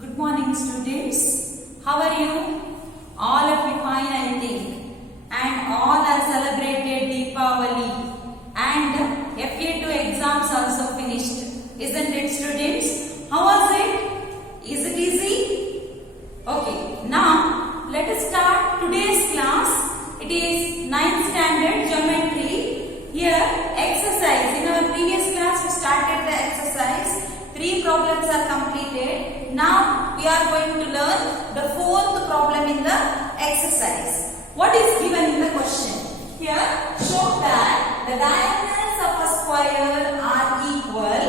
Good morning, students. How are you? All of you fine, I think. And all are celebrated Deepavali. And FA2 exams also finished. Isn't it, students? How was it? Is it easy? Okay. Now, let us start today's class. It is 9th standard geometry. Here, exercise. In our previous class, we started the exercise. 3 problems are completed. Now we are going to learn the 4th problem in the exercise. What is given in the question? Here, show that the diagonals of a square are equal,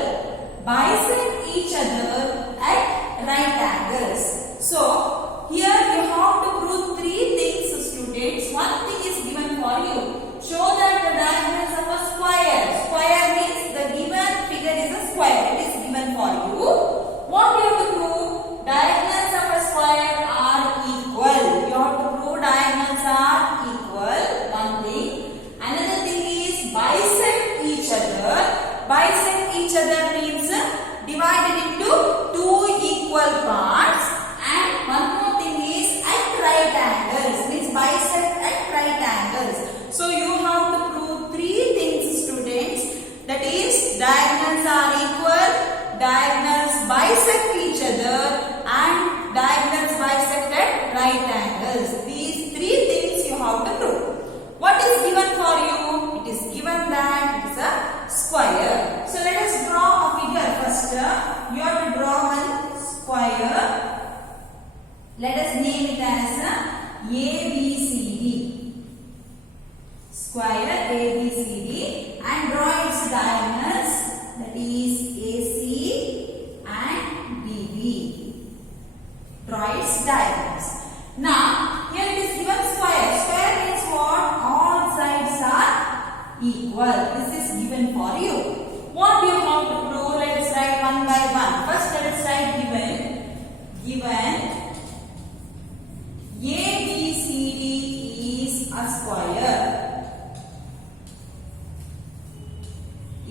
bisect each other at right angles. So, here you have to prove 3 things, students. One thing is given for you. Show that the diagonals of a square. Square means the given figure is a square. It is given for you. What you have to prove? Diagonals of a square are equal. You have to prove diagonals are equal. One thing. Another thing is bisect each other. Bisect each other means divided into 2 equal parts. And one more thing is at right angles. Means bisect at right angles. So you have to prove 3 things, students. That is, diagonals are equal, diagonals bisect each other, and diagonals bisect at right angles. These 3 things you have to prove. What is given for you? It is given that it is a square. So let us draw a figure first. You have to draw one square. Let us name it as ABCD. Square ABCD, and draw its diagonals, that is AC and BB. Draw its diagonals. Now, here it is given square. Square means what? All sides are equal. This is given for you. What you have to prove? Let us write one by one. First, let us write given ABCD is a square.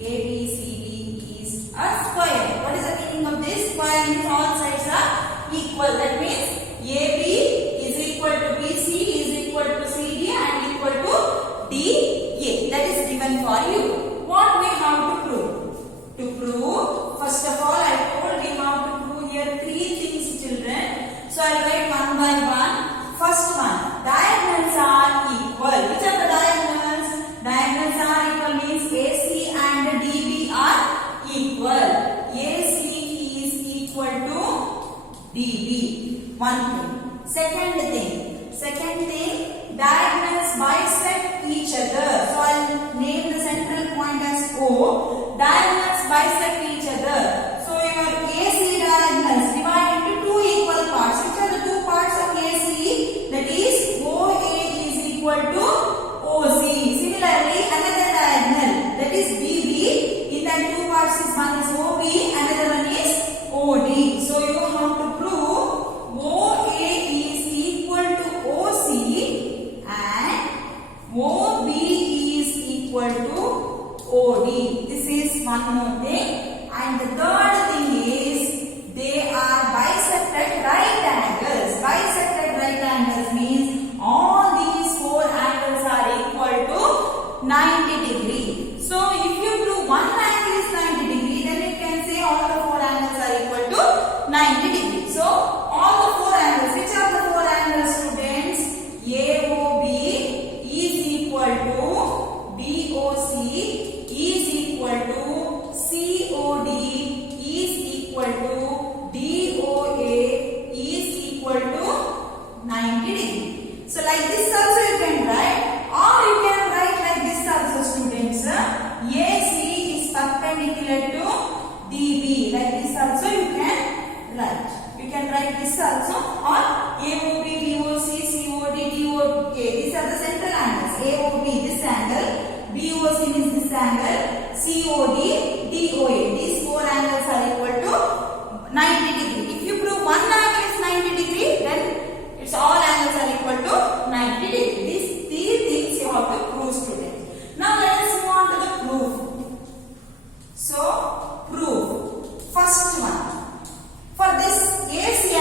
ABCD is a square. What is the meaning of this? Square means all sides are equal. That means AB is equal to BC is equal to CD and equal to DA. That is given for you. What we have to prove? To prove, first of all, I told we have to prove here 3 things, children. So I will write one by one. First one, diagonals are equal. Which are the diagonals? Diagonals are equal means AC and DB are equal. AC is equal to DB. One thing. Second thing, diagonals bisect each other. So I will name the central point as O. Diagonals bisect each other. So your AC diagonals divide into 2 equal parts. Which are the 2 parts of AC? That is OA is equal to OC. Similarly, another diagonal, that is BB. In that 2 parts is one is OB, another one is OD. So you have to prove OA is equal to OC and OB is equal to OD. This is one more thing. And the third thing is they are bisected right angles. Bisected right angles means all these 4 angles are equal to 90 degree. So if you do one angle is 90 degree, then you can say all the 4 angles are equal to 90 degree. So all the 4 angles, which are the 4 angles, students? AOB is equal to BOC is equal to COD is equal to DOA is equal to 90 degree. So like this also you can write, or you can write like this also, students. AC is perpendicular to DB. Like this also you can write. You can write this also, or AOB, BOC, COD, DOA. These are the central angles. AOB this angle, BOC means this angle, COD, DOA. These 4 angles are equal to 90 degree. If you prove one angle is 90 degree, then it's all angles are equal to 90 degree. These 3 things you have to prove, students. Now let us move on to the proof. So proof. First one. For this AC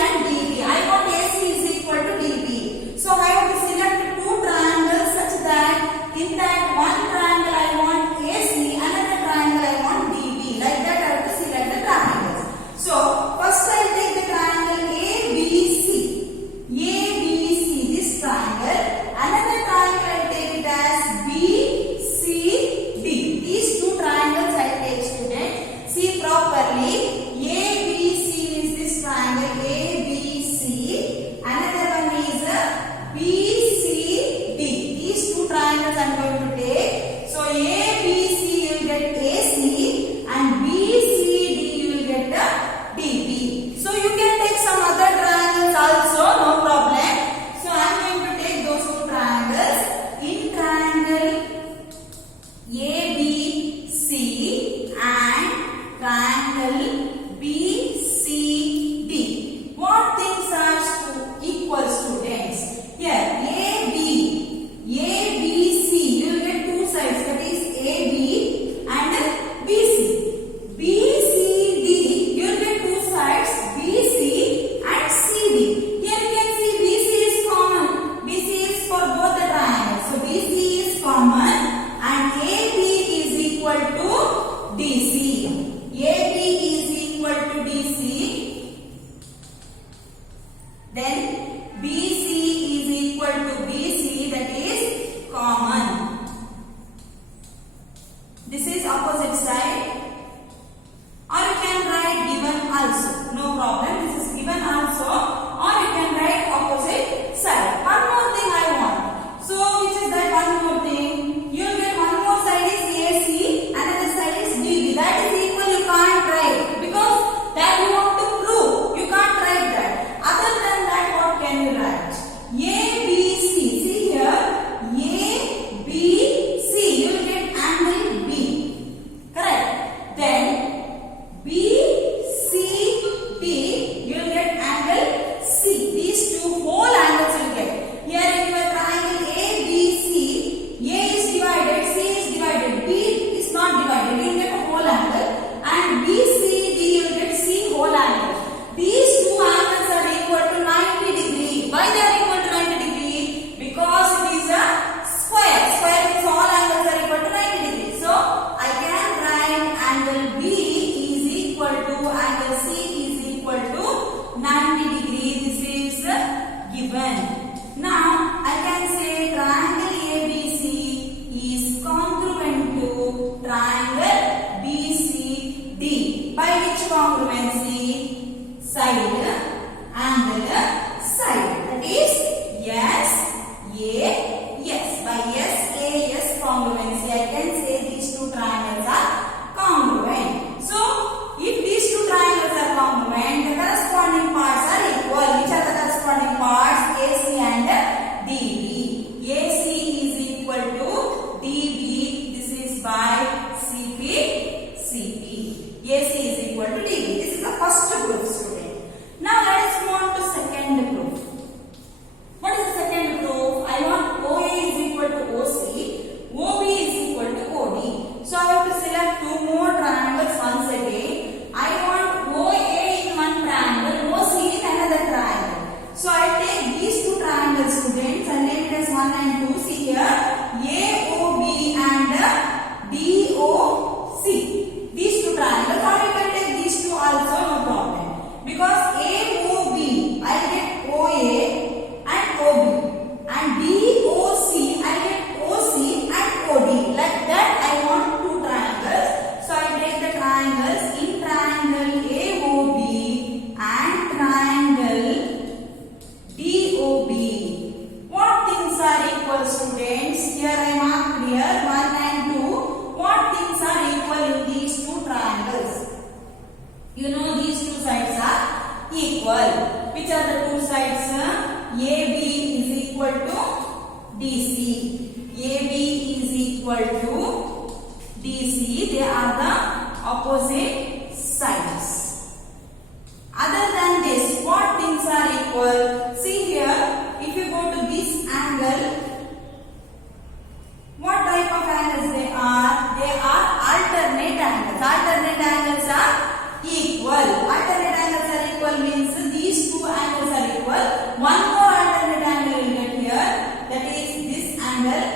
BC. Then BC is equal to BC, that is common. This is opposite side. Or you can write given also. No problem. This is given also. Or you can write opposite side. One more thing I want. So which is that one more thing? You will get one more side is AC. Another side is DB. That is equal. You can't write. Because that you want to prove. You can't write that. Other than that, what can you write? ABC. See here. ABC. You will get angle B. Correct. Then BCD, you will get angle C. These two whole angles you will get. Here in your triangle ABC, A is divided, C is divided, B is not divided. You will get a whole angle. And BCD, you will get C whole angle. These two angles are equal to 90 degree. Why they are equal to 90 degree? Because it is a square. Square means all angles are equal to 90 degree. So I can write angle B equal to angle C is equal to 90 degree. This is given. Now I can say triangle ABC is congruent to triangle BCD. By which congruency? Side, angle, side. That is yes, A, yes. By yes, A, yes congruency, I can say these two triangles are congruent. So if these two triangles are congruent, the corresponding parts are equal. Which are the corresponding parts? AC and DB. AC is equal to DB. This is by CP. AC is equal to DB. This is the first proof, student. Now let us move on to second proof. What is the second proof? I want OA is equal to OC. OB is equal to OD. So I have to select two more triangles once again. I want OA in one triangle, OC in another triangle. So I take these two triangles, students, and name it as 1 and 2. See here, AOB and DOC. These two triangles, or you can take these two also, no problem. Because AOB, I get OA and OB. And DOC, I get OC and OD. Like that, I want two triangles. So I take the triangles in triangle AOB and triangle DOB. What things are equal, students? Here I marked here 1 and 2. What things are equal in these two triangles? You know these two sides are equal. Which are the two sides? AB is equal to DC. AB is equal to DC. They are the opposite sides. Other than this, what things are equal? See here, if you go to this angle, what type of angles they are? They are alternate angles. Alternate angles are equal. Alternate angles are equal means these two angles are equal. One more alternate angle you will get here. That is this angle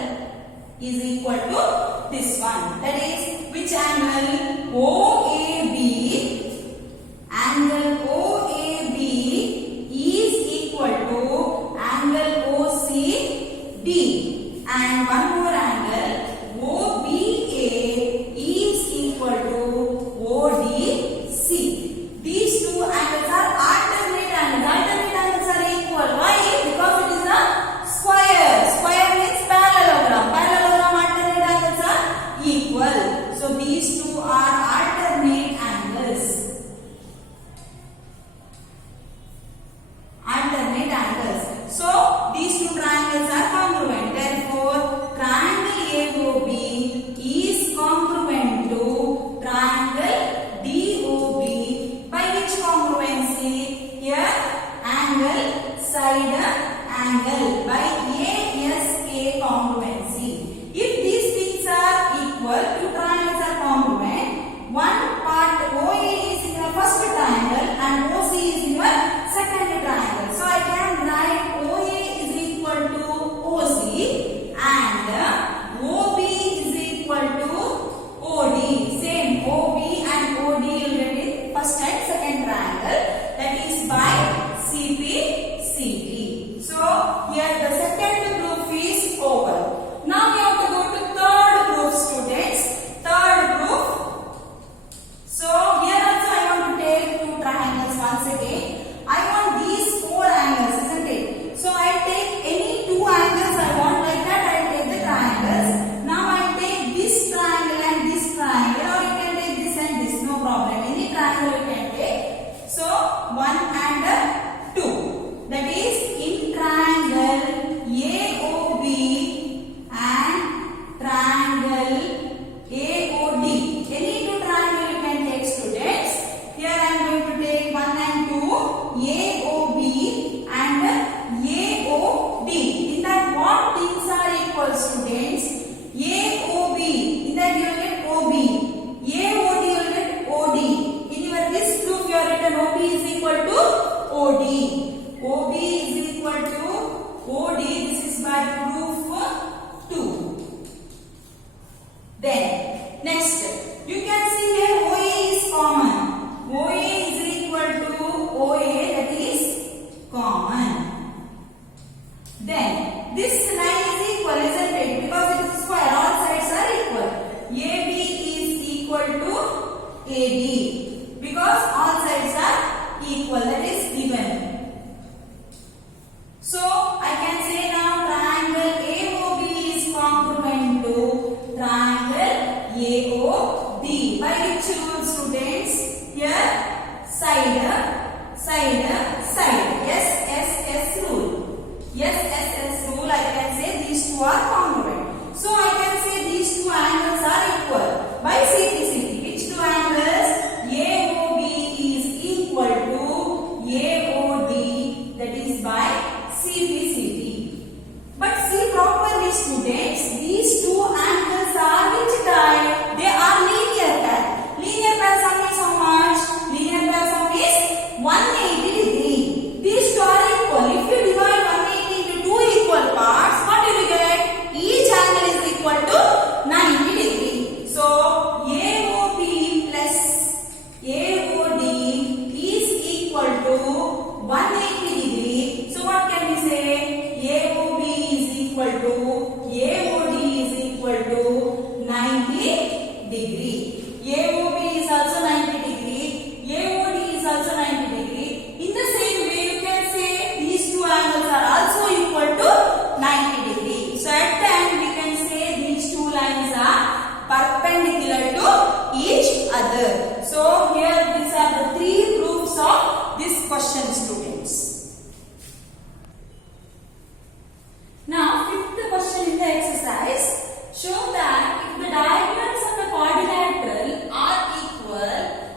is equal to this one. That is which angle? OAB. Angle OAB is equal to angle OCD. And one more angle OBA is equal to ODC. These two angles are alternate angles. Alternate angles are equal. Why? Because it is a square. Square means parallelogram. Parallelogram alternate angles are equal. So these two are alternate angles. Alternate angles. So these two triangles are congruent. Therefore, triangle AOB is congruent to triangle DOB. By which congruency? Here, angle, side, angle. By ASA congruency. If these things are equal, two triangles are congruent. One part OA is in your first triangle and OC is in your second triangle. So I can write OA is equal to OC and OB is equal to OD. Same OB and OD you will get in first and second triangle. 1 and 2. That is in triangle AOB and triangle AOD. Any two triangle you can take, students. Here I am going to take 1 and 2, AOB and AOD. In that what things are equal, students? AOB. In that you will get OB. AOD you will get OD. In your this proof you have written OB is equal to OD. OB is equal to OD. This is by proof 2. Then next you can see here OA is common. OA is equal to OA, that is common. Then this line is equal, isn't it? Because it is square, all sides are equal. AB is equal to AD because all sides are equal, that is given. So I can say now triangle AOB is congruent to triangle AOD. By which rule, students? Here side, side, side. SSS rule. SSS rule, I can say these two are congruent. So I can say these two angles are equal by CPCT. Which two angles? AOB is equal to AOD, that is by CPCT. But see properly, students, these two angles are which type? They are linear pair. Linear pair sum is how much? Linear pair sum is 180 degree. These two are equal. If you divide 180 into two equal parts, what will you get? Each angle is equal to 90 degree. So AOB plus AOD is equal to 180 degree. So what can we say? AOB is equal to AOD is equal to 90 degree. AOB is also 90 degree. AOD is also 90 degree. In the same way, you can say these two angles are also equal to 90 degree. So at the end, we can say these two lines are perpendicular to each other. So here these are the three proofs of this question, students. Now, fifth question in the exercise. Show that if the diagonals of the quadrilateral are equal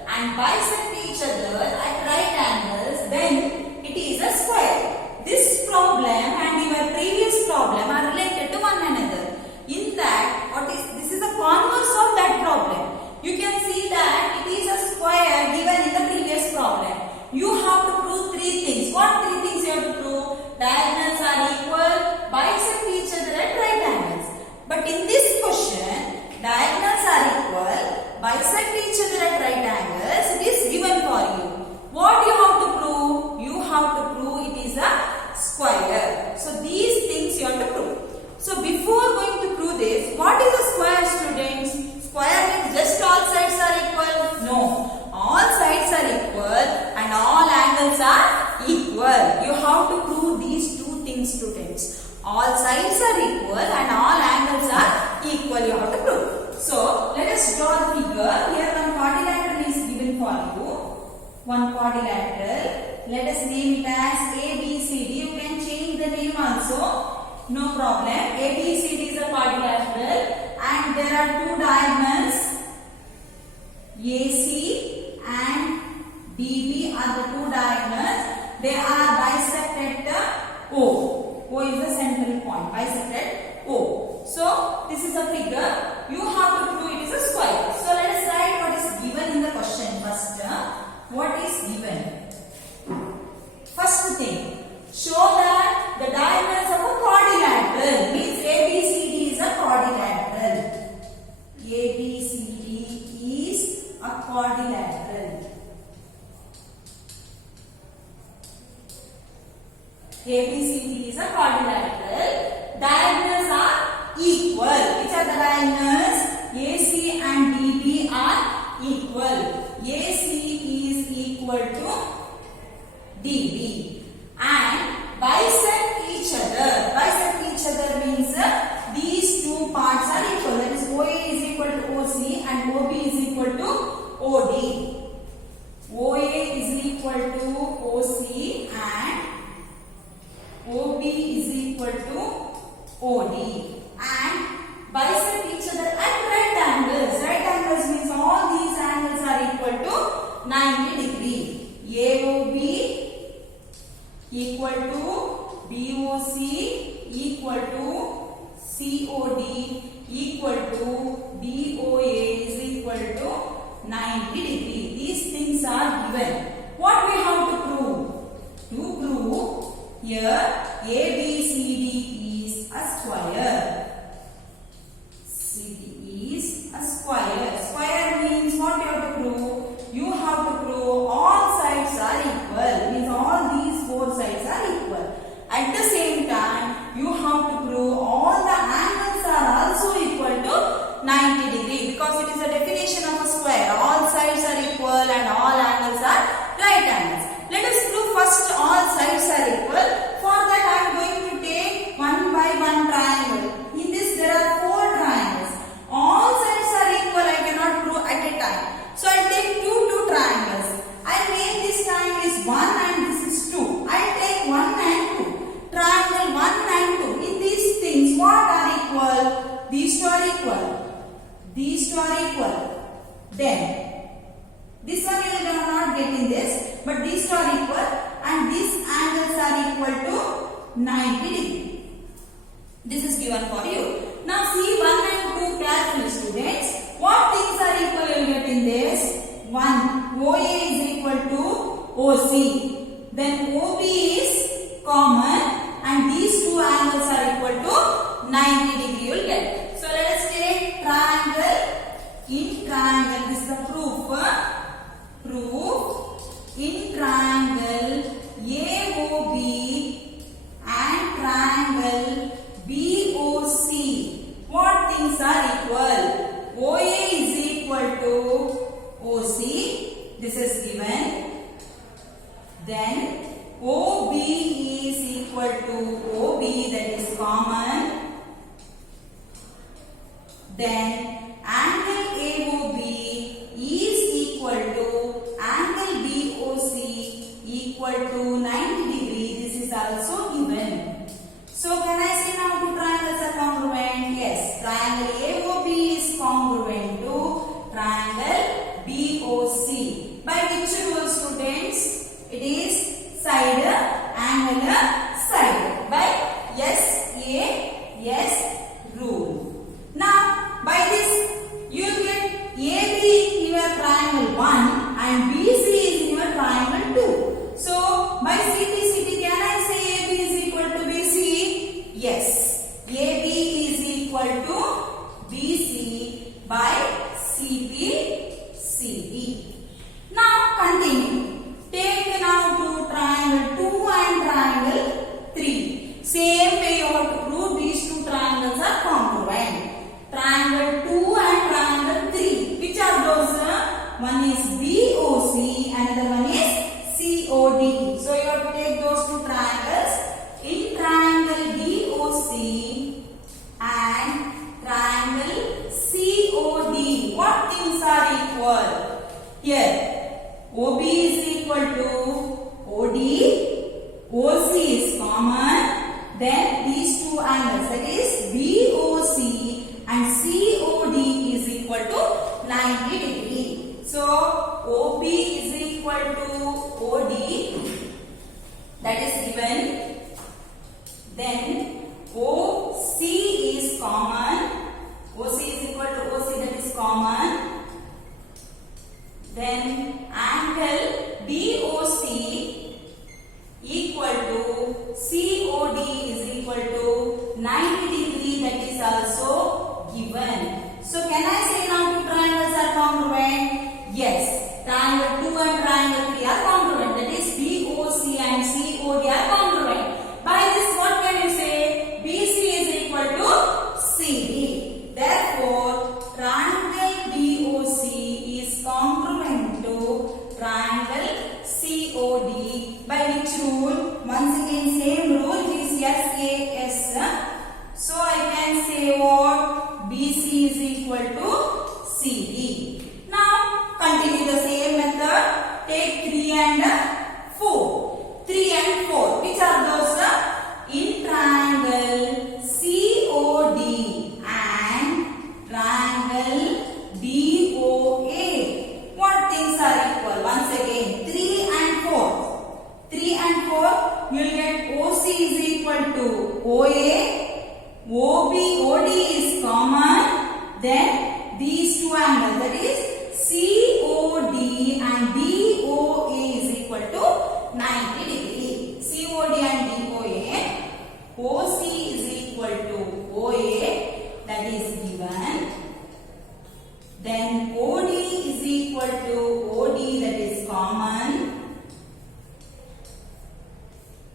and bisect each other at right angles, then it is a square. This problem and your previous problem are related to one another. In that, this is the converse of that problem. You can see that it is a square given in the previous problem. You have to prove three things. What three things you have to prove? Diagonals are equal, bisect each other at right angles. But in this question, diagonals are equal, bisect each other at right angles. It is given for you. What you have to prove? You have to prove it is a square. So these things you have to prove. So before going to prove this, what is a square, students? Square means just all sides are equal? No. All sides are equal and all angles are equal. You have to prove these two things, students. All sides are equal and all angles are equal. You have to prove. So let us draw the figure. Here one quadrilateral is given for you. One quadrilateral. Let us name it as ABCD. You can change the name also. No problem. ABCD is a quadrilateral and there are two diagonals. AC and BB are the two diagonals. They are bisected at O. O is the central point. Bisected O. So this is a figure. You have to prove it is a square. So let us write what is given in the question first. What is given? First thing, show that the diagonals of a quadrilateral means ABCD is a quadrilateral. ABCD is a quadrilateral. ABCD is a quadrilateral. Diagonals are equal. Which are the diagonals? AC and DB are equal. AC is equal to DB. And bisect each other. Bisect each other means these two parts are equal. That is OA is equal to OC and OB is equal to OD. OA is equal to equal to OD, and bisect each other at right angles. Right angles means all these angles are equal to 90 degree. AOB equal to BOC equal to COD equal to DOA is equal to 90 degree. These things are given. What we have to prove? To prove here ABCD is a square. CD is a square. Square means what you have to prove? You have to prove all sides are equal. Means all these four sides are equal. At the same time, you have to prove all the angles are also equal to 90 degree, because it is a definition of a square. All sides are equal and all angles are right angles. Let us prove first all sides are equal. For that I am going to take one by one triangle. In this there are four triangles. All sides are equal. I cannot prove at a time. So I will take two triangles. I name this triangle is 1 and this is 2. I will take 1 and 2. Triangle 1 and 2. In these things what are equal? These two are equal. These two are equal. Then this one you will not get in this, but these two are equal and these angles are equal to 90 degree. This is given for you. Now see 1 and 2 carefully, students. What things are equal you will get in this? 1. OA is equal to OC. Then OB is common and these two angles are equal to 90 degree you will get. So let us take triangle. In triangle, this is the proof. Proof in triangle AOB and triangle BOC. What things are equal? OA is equal to OC. This is given. Then OB is equal to OB, that is common. Then angle AOB is equal to angle BOC equal to 90 degree. This is also given. So can I say now two triangles are congruent? Yes. Triangle AOB is congruent to triangle BOC. By which rule, students? It is side angular side. By SAS rule. Now by this you will get AB in your triangle 1 and BC is in your triangle 2. So by CPCT can I say AB is equal to BC? Yes. AB is equal to BC by CPCT. Now continue. Take now to triangle 2 and triangle 3. Same way you have to prove these two triangles are congruent. Triangle 2 and triangle 3. Which are those? One is BOC, another one is COD. So you have to take those two triangles. In triangle BOC and triangle COD, what things are equal? Here, OB is equal to OD, OC is common. Then these two angles, that is BOC and COD is equal to 90 degree. So OB is equal to OD, that is given. Then OC is common. OC is equal to OC, that is common. Then angle BOC equal to COD is equal to 90 degree, that is also given. So can I say now two triangles are congruent? Yes. Triangle 2 and triangle 3 are congruent. That is BOC and COD are congruent. By this what can you say? BC is equal to CD. Therefore, triangle BOC is congruent to triangle COD. By which rule? Once again same rule, it is SAS. So I can say what? BC is equal to CD. Now continue the same method. Take 3 and 4. 3 and 4. Which are those? In triangle OA, OB, OD is common. Then these two angles, that is COD and DOA is equal to 90 degree. COD and DOA, OC is equal to OA, that is given. Then OD is equal to OD, that is common.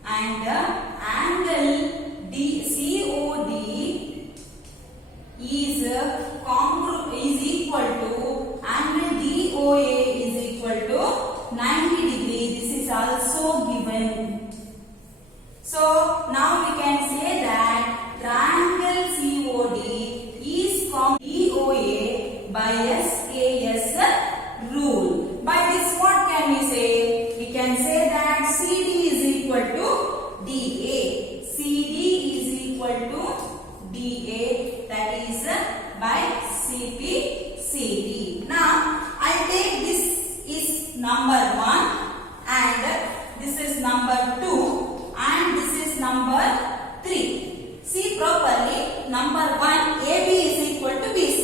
And angle COD is equal to angle DOA is equal to 90 degree. This is also given. So now we can say that triangle COD is DOA by SKS rule. By this, what can we say? We can say that CD is equal to DA. CD is equal to DA, that is by CP CD. Now I take this is number 1 and this is number 2 and this is number 3. See properly, number 1 AB is equal to BC.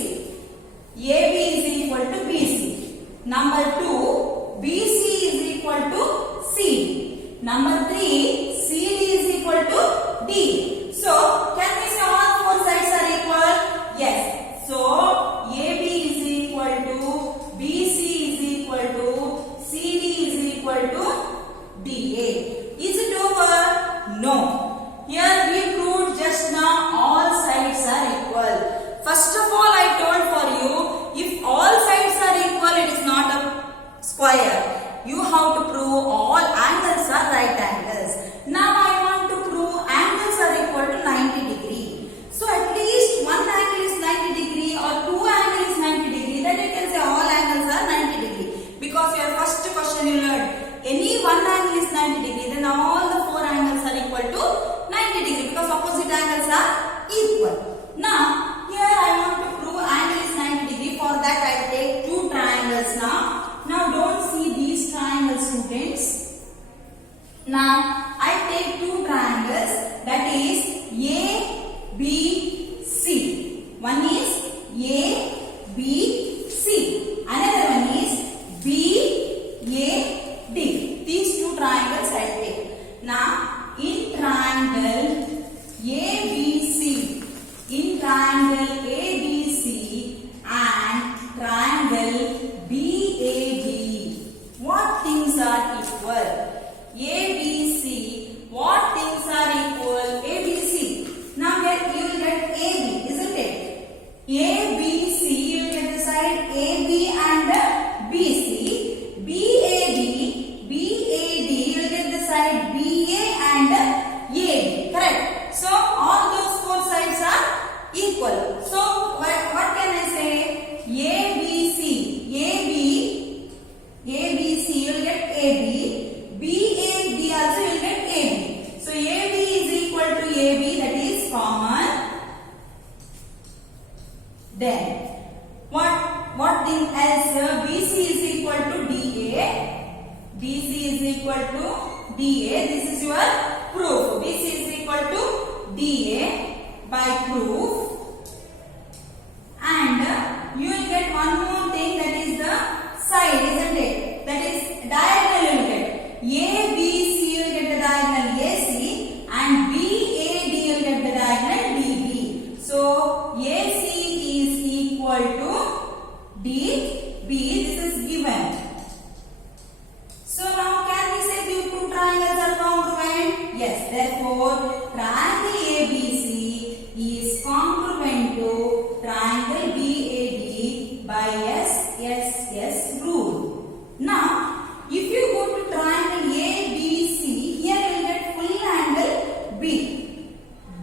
AB is equal to BC. Number 2 BC is equal to CD. Number 3 CD is equal to D. So can we say all four sides are equal? Yes. So AB is equal to BC is equal to CD is equal to DA. Is it over? No. Here we proved just now all sides are equal. First of all, I told for you, if all sides are equal, it is not a square. You have to prove all angles are right angles. Now I want to prove angles are equal to 90 degree. So at least one angle is 90 degree or two angles is 90 degree. Then you can say all angles are 90 degree. Because your first question you learned, any one angle is 90 degree, then all the four angles are equal to 90 degree because opposite angles are equal. Now here I want to prove angle is 90 degree. For that I will take two triangles now. Now don't see these triangles, students. Now I take two triangles, that is A, B, C. One is A, B, C. Another one is B, A, D. These two triangles I take. Now in triangle ABC, in triangle ABC and triangle BAD, what things are equal? ABC, what things are equal? ABC. Now here you will get AB, isn't it? ABC, you will get the side AB and BC. BAD, you will get the side BA and AD. Correct? So all those four sides are equal. So what can I say? ABC, ABC, you will get AB. BAD also you will get AB. So AB is equal to AB, that is common. Then what thing else? BC is equal to DA. BC is equal to DA. This is your proof. BC is equal to DA by proof. And you will get one more thing, that is the side, isn't it? That is diagonal you will get. ABC you will get the diagonal AC and BAD you will get the diagonal DB. So AC is equal to DB. This is given. So now can we say these two triangles are congruent? Yes. Therefore triangle ABC is congruent to triangle BAD by SSS rule. Now if you go to triangle ABC, here you will get full angle B.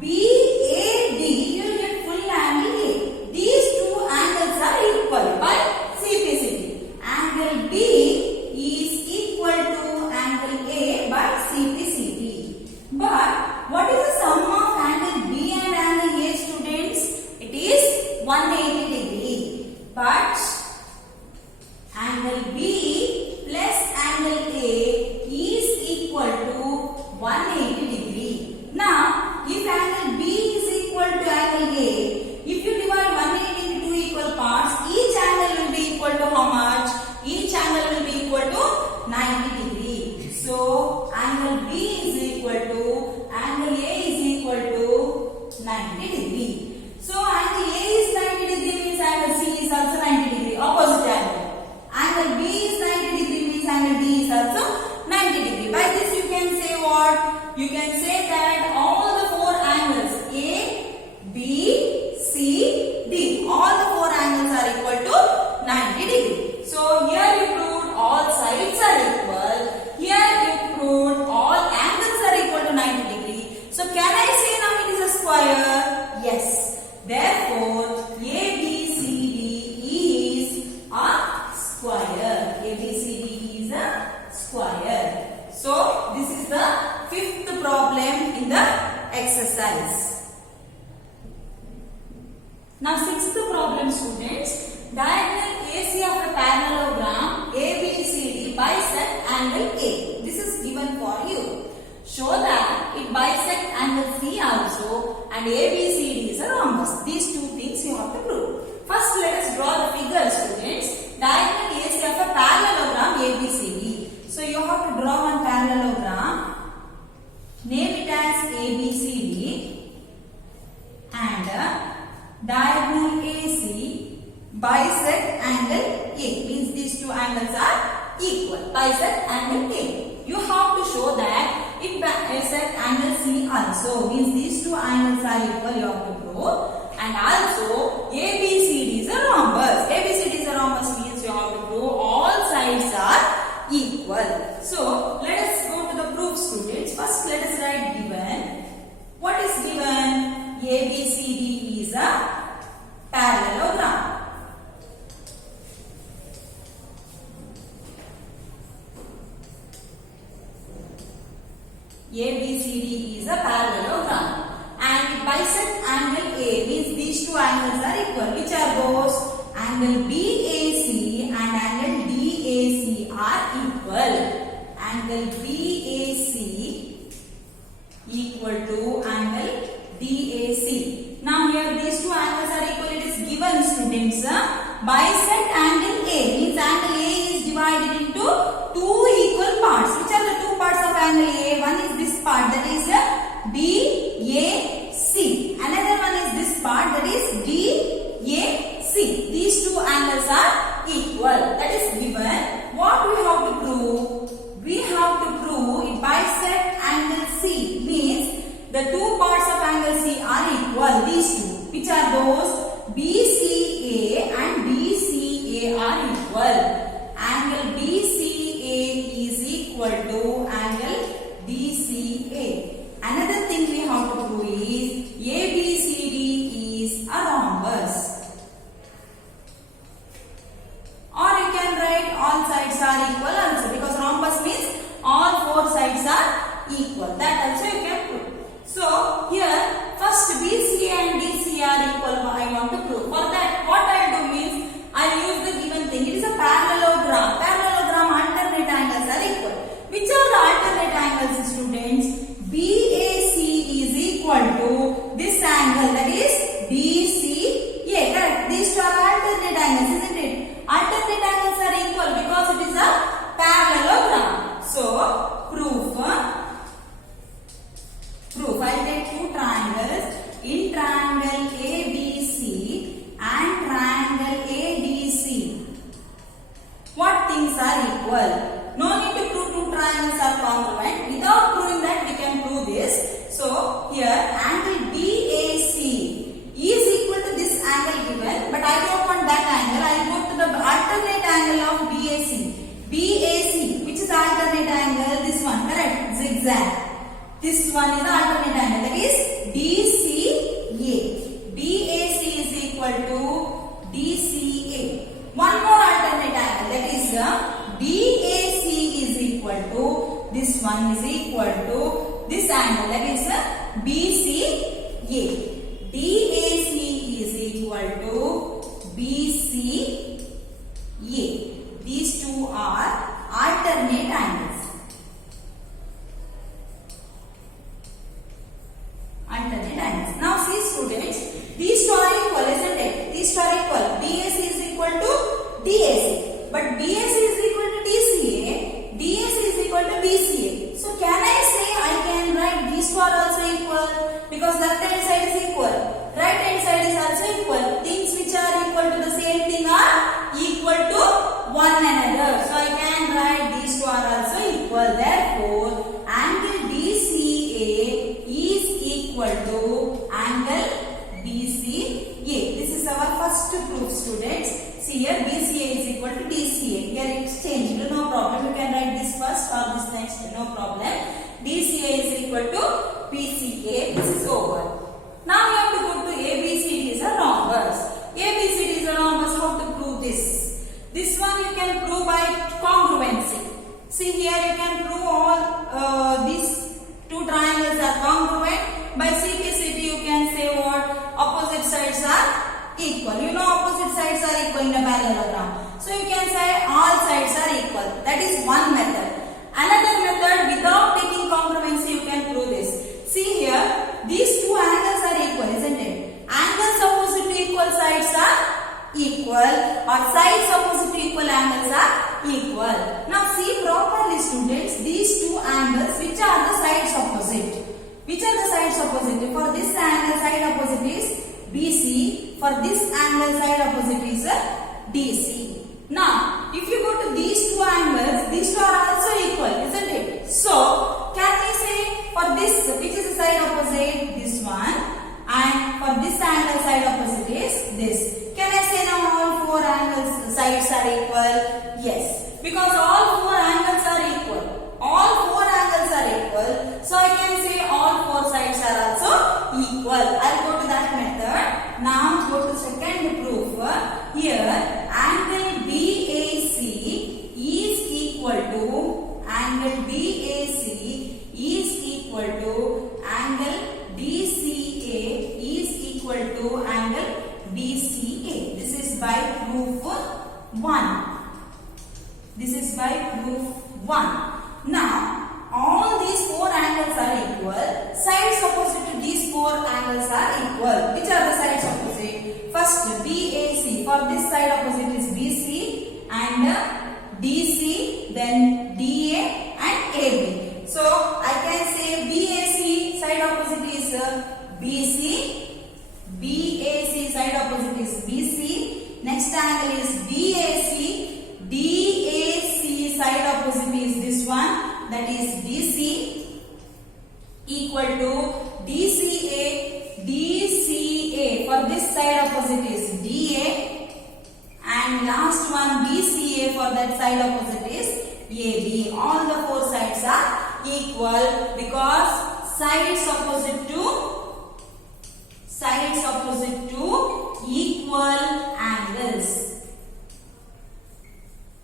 BAD, you will get full angle A. These two angles are equal by CPCD. Angle B is equal to angle A by CPCD. But what is the sum of angle So angle B is equal to angle A is equal to 90 degree. So angle A is 90 degree means angle C is also 90 degree, opposite angle. Angle B is 90 degree means angle D is also 90 degree. By this you can say what? You can say that all the four angles A, B, C, D, all the four angles are equal to 90 degree. So here you proved all sides are equal. Here you proved all angles are equal to 90 degree. So can I say now it is a square? Yes. Therefore ABCD is a square. ABCD is a square. So this is the fifth problem in the exercise. Now sixth problem, students. Diagonal AC of a parallelogram ABCD bisect angle A. This is given for you. Show that it bisect angle C also and ABCD is a rhombus. These two things you have to prove. First let us draw the figure, students. Diagonal AC of a parallelogram ABCD. So you have to draw one parallelogram. Name it as ABCD and diagonal AC bisect angle A. Means these two angles are equal. Bisect angle A. You have to show that it bisect angle C also. Means these two angles are equal. You have to prove. And also ABCD is a rhombus. ABCD is a rhombus means you have to prove all sides are equal. So let us go to the proof, students. First let us write given. What is given? ABCD is a parallelogram. ABCD is a parallelogram and it bisect angle A means these two angles are equal. Which are those? Angle BAC and angle DAC are equal. Angle BAC equal to angle DAC. Now here these two angles are equal. It is given, students. Bisect angle A means angle A is divided into two equal parts. Which are the two parts of angle A? One is this part, that is BAC. Another one is this part, that is DAC. These two angles are equal. That is given. What we have to prove? We have to prove it bisect angle C means the two parts of angle C are equal. These two. Which are those? BCA and DCA are equal. Angle BCA is equal to angle DCA. Another thing we have to prove is ABCD is a rhombus. Or you can write all sides are equal also, because rhombus means all four sides are equal. That also you can prove. So here first BCA and DCA are equal. I want to prove. For that what I will do means I will use the given thing. It is a parallelogram. Parallelogram alternate angles are equal. Which are the alternate angles, students? BAC is equal to this angle, that is DCA. Correct. These two are alternate angles, isn't it? Alternate angles are equal because it is a parallelogram. So proof. I take two triangles. In triangle ABC and triangle ADC, what things are equal? No need to prove two triangles are congruent. Without proving that, we can prove this. So here angle BAC is equal to this angle given, but I don't want that angle. I go to the alternate angle of BAC. BAC, which is alternate angle? This one, correct? Zigzag. This one is the alternate angle, that is DCA. BAC is equal to DCA. One more alternate angle, that is BAC is equal to, this one is equal to this angle, that is BCA. DAC is equal to BCA. These two are alternate angles. Alternate angles. Now see, students, these two are equal, isn't it? These two are equal. BAC is equal to DAC. But BAC is equal to DCA. DAC is equal to BCA. equal to BCA. This is over. Now we have to go to ABCDs are rhombus. ABCDs are rhombus. How to prove this? This one you can prove by congruency. See here you can prove all these two triangles are congruent. By CPCT you can say what? Opposite sides are equal. You know opposite sides are equal in a parallelogram. So you can say all sides are equal. That is one method. Another method, without taking congruency, you can prove this. See here, these two angles are equal, isn't it? Angles opposite to equal sides are equal, or sides opposite to equal angles are equal. Now see properly, students, these two angles, which are the sides opposite? Which are the sides opposite? For this angle, side opposite is BC. For this angle, side opposite is DC. Now, if you go to these two angles, these two are also equal, isn't it? So, can we say for this, which is the side opposite? This one. And for this angle, side opposite is this. Can I say now all four angles, sides are equal? Yes. Because all four angles are equal. All four angles are equal. So, I can say all four sides are also equal. I'll go to that method. Now, go to second proof. Here, angle BAC is equal to angle angle DCA is equal to angle BCA. This is by proof 1. This is by proof 1. Now, all these four angles are equal. Sides opposite to these four angles are equal. Which are the sides opposite? First, BAC. For this side opposite is BC and DC, then DA and AB. So, I can say BAC side opposite is BC. BAC side opposite is BC. Next angle is BAC. DAC side opposite is this one, that is DC, equal to DCA. DCA for this side opposite is DA, and last one BCA for that side opposite is AB. All the four sides are equal because sides opposite to equal angles.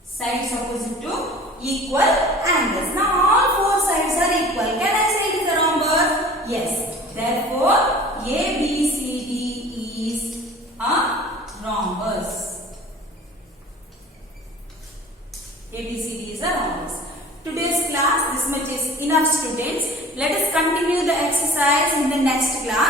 Sides opposite to equal angles. Now all four sides are equal. Can I say it is a rhombus? Yes. Therefore, ABCD is a rhombus. ABCD is a rhombus. Today's class, this much is enough, students. Let us continue the exercise in the next class.